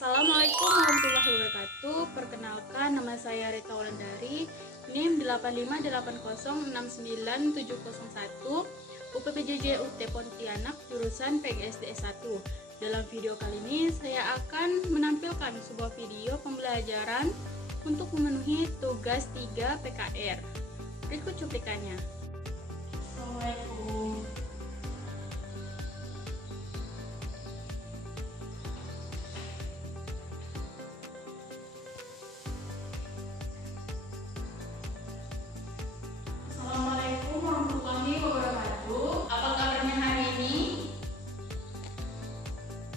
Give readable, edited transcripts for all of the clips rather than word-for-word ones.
Assalamualaikum warahmatullahi wabarakatuh. Perkenalkan, nama saya Rita Wulandari, NIM 858069701, UPPJJ UT Pontianak, jurusan PGSD S1. Dalam video kali ini saya akan menampilkan sebuah video pembelajaran untuk memenuhi tugas 3 PKR. Berikut cuplikannya. Assalamualaikum. Assalamualaikum warahmatullahi wabarakatuh. Apa kabarnya hari ini?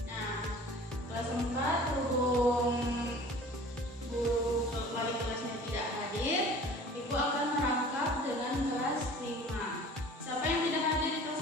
Nah, kelas 4 berhubung guru wali kelasnya tidak hadir, Ibu akan merangkap dengan kelas 5. Siapa yang tidak hadir di kelas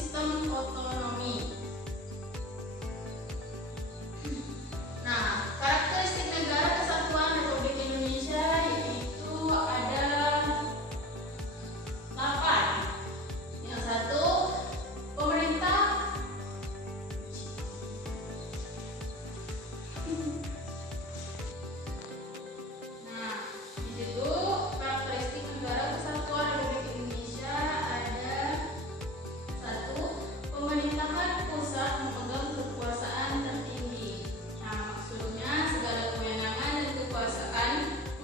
sistem otonomi. Nah, karakteristik negara kesatuan Republik Indonesia yaitu ada 8. Yang satu, pemerintah. Nah, di situ karakteristik negara kesatuan Republik Indonesia ada 1. Pemerintahan pusat memegang kekuasaan tertinggi. Nah, maksudnya segala kewenangan dan kekuasaan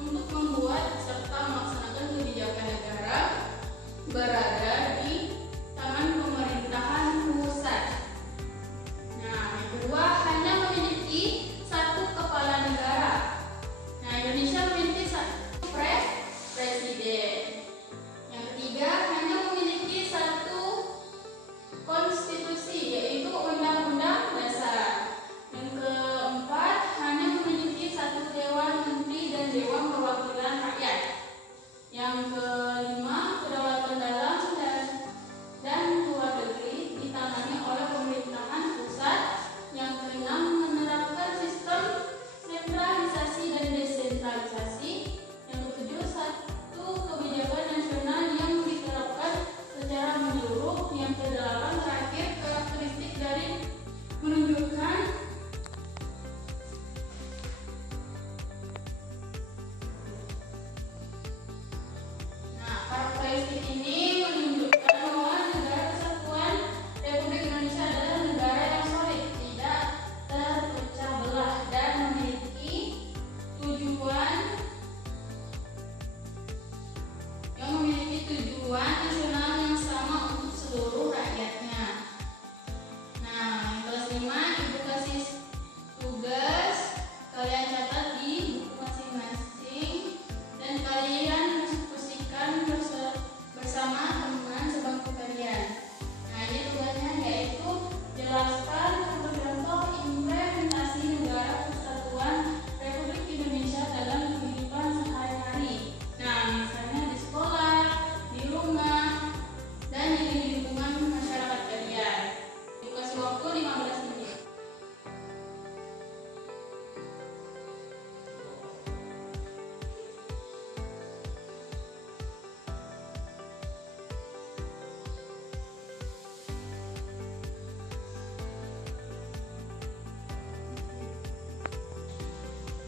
untuk membuat serta melaksanakan kebijakan negara berada di tangan pemerintahan pusat. Nah, yang kedua, hanya memiliki 1 kepala negara. Nah, Indonesia memiliki 1 presiden. Yang ketiga, hanya memiliki 1 konstitusi, yaitu Undang-Undang Dasar. Yang keempat, hanya memiliki 1 Dewan Menteri dan Dewan Perwakilan Rakyat. Yang kelima, kedaulatan dalam dan luar negeri ditangani oleh pemerintahan pusat. Yang keenam, menerapkan sistem sentralisasi dan desentralisasi. Yang ketujuh, 1 kebijakan nasional yang diterapkan secara menyeluruh. Yang kedelapan, terakhir, karakteristik dari menunjukkan karakteristik ini menunjukkan bahwa negara kesatuan Republik Indonesia adalah negara yang solid, tidak terpecah belah, dan memiliki tujuan nasional yang sama untuk seluruh rakyatnya. Nah, yang kelas 5, ibu kasih tugas, kalian catat di buku masing-masing dan kalian diskusikan bersama teman sebangku kalian. Nah, ini tugasnya yaitu jelaskan contoh-contoh implementasi negara kesatuan Republik Indonesia dalam kehidupan sehari-hari. Nah, misalnya di sekolah, di rumah, dan di lingkungan masyarakat kalian. Dikasih waktu 15 menit.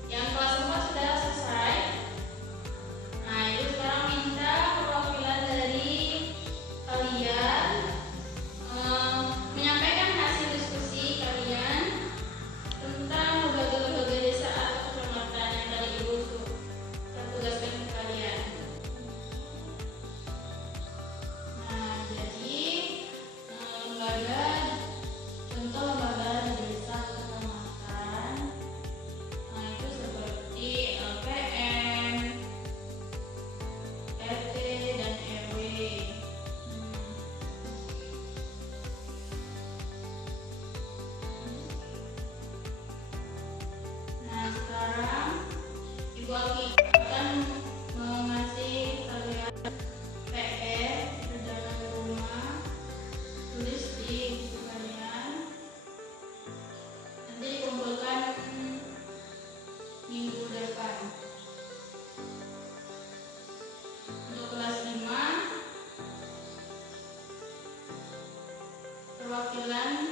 Yang kelas 4 sudah selesai. Nah, itu sekarang minta perwakilan dari kalian menyampaikan hasil diskusi kalian tentang lembaga-lembaga desa atau kecamatan yang tadi ibu tugaskan ke kalian. Nah, jadi contoh lembaga desa atau kecamatan. Nah, itu seperti LPM, RT, dan RW. Nah, sekarang Ibu Aki akan mengasih kalian PR kerjaan rumah. Tulis di buku kalian. Nanti dikumpulkan minggu depan. Untuk kelas 5, perwakilan